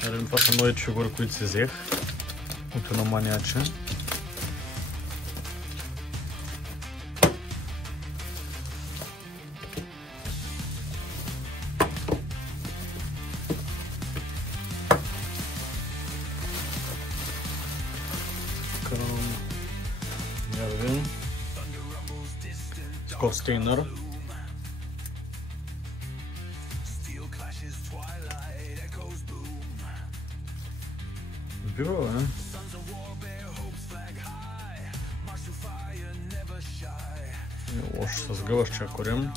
Това са новите фигури, които си взех от едно маниаче. Скот Стейнър. Бива, бе. Лошо с гъващия корем.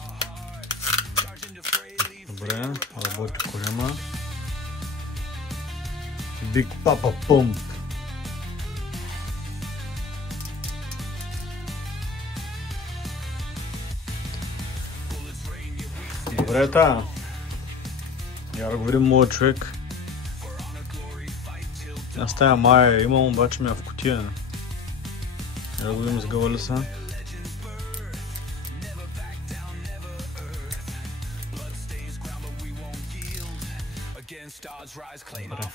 Добре, работи корема. Big Papa Pump. Добре, тая. Я да го видим моят човек. Аз тая мая имам, обаче ми е в кутия. Я да го видим с гъвалиса. Добре.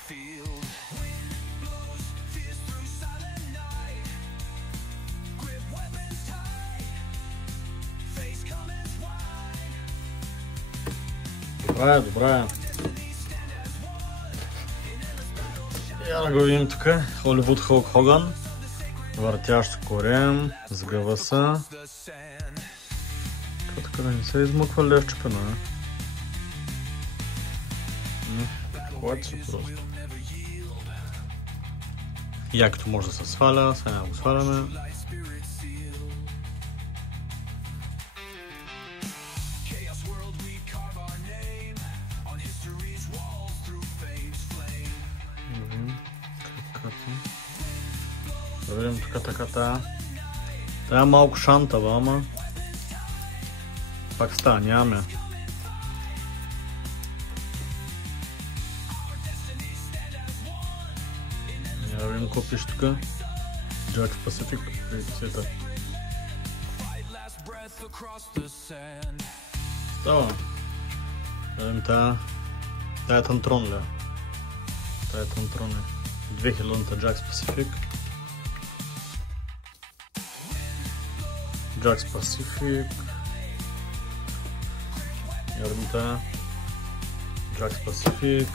Добре, добре. Я да го видим тук. Холивуд Халк Хоган. Въртящ корем. Сгъва се. Така да не се измъква левчепено, не? Което си просто. Якото може да се сваля, сега го сваляме. Да видим тук така тая. Тая малко шантава, ама пак става, нямаме. Да видим какво пише тук. Jack Pacific, видите цвета. Става. Да видим тая. Тая е Тантрон, ли? Тая е Тантрон, е. 2000-та Jack Pacific. Jack Pacific. Ярдата. Jack Pacific.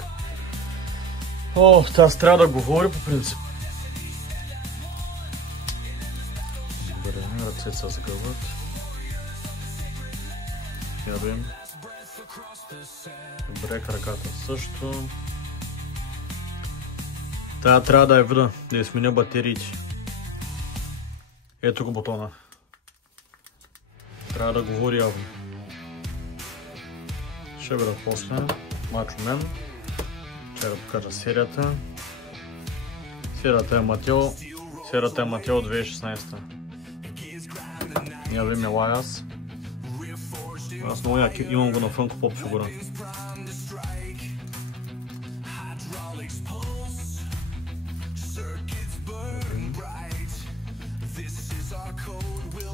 О, тази трябва да говори по принцип. Добре, ръцете се сгъват. Ядем. Добре, краката също. Тая трябва да я видя, да я сменя батериите. Ето го бутона. Трябва да говори явно. Ще видя после. Мачо Мен. Ще да покажа серията. Серията е Матео. Серията е Матео 2016. Я видим Елайас. Аз много як имам го на Funko Pop фигура.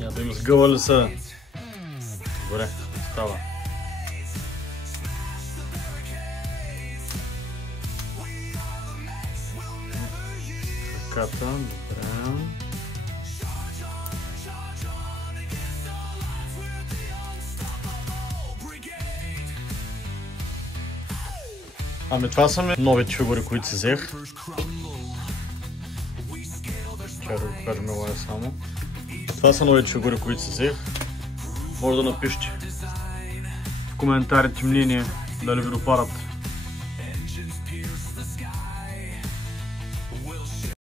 Я да им сгъва ли са? Добре, става. Краката, добре. Ами това са ми новите фигури, които си взех. Чакай да го покажем лая само. Това са новите фигури, които си взех. Може да напишете в коментарите мнение дали ви допарат.